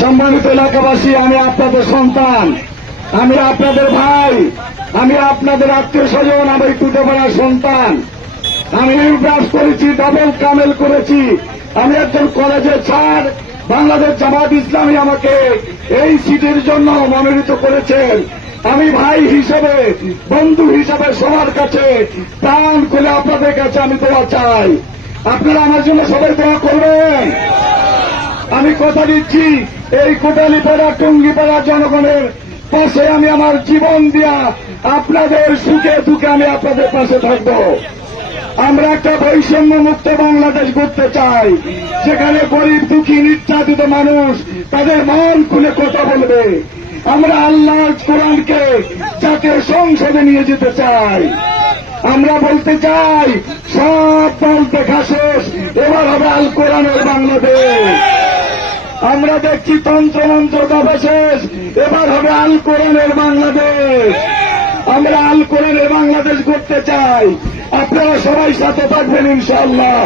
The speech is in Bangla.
সম্মানিত এলাকাবাসী, আমি আপনাদের সন্তান, আমি আপনাদের ভাই, আমি আপনাদের আত্মীয় স্বজন, আমি টুটেপাড়ার সন্তান। আমি ইউব্রাস করেছি, ডাবল কামেল করেছি। আমি একজন কলেজের স্যার। বাংলাদেশ জামাত ইসলামী আমাকে এই সিটের জন্য মনোনীত করেছেন। আমি ভাই হিসেবে, বন্ধু হিসেবে সবার কাছে প্রাণ খুলে আপনাদের কাছে আমি দোয়া চাই। আপনারা আমার জন্য সবাই দোয়া করবেন। আমি কথা দিচ্ছি, এই কোটালীপাড়া টুঙ্গিপাড়া জনগণের পাশে আমি আমার জীবন দিয়া আপনাদের সুখে দুঃখে আমি আপনাদের পাশে থাকব। আমরা একটা বৈষম্য মুক্ত বাংলাদেশ গড়তে চাই, যেখানে গরিব দুঃখী নির্যাতিত মানুষ তাদের মন খুলে কথা বলবে। আমরা আল্লাহর কোরআনকে জাতীয় সংসদে নিয়ে যেতে চাই। আমরা বলতে চাই, সব দল দেখা শেষ, এবার হবে আল কোরআনের বাংলাদেশ। আমরা দেখছি তন্ত্রমন্ত্র দেখা শেষ, এবার হবে আল কোরআনের বাংলাদেশ। আমরা আল কোরআনের বাংলাদেশ করতে চাই। আপনারা সবাই সাথে থাকবেন ইনশাআল্লাহ।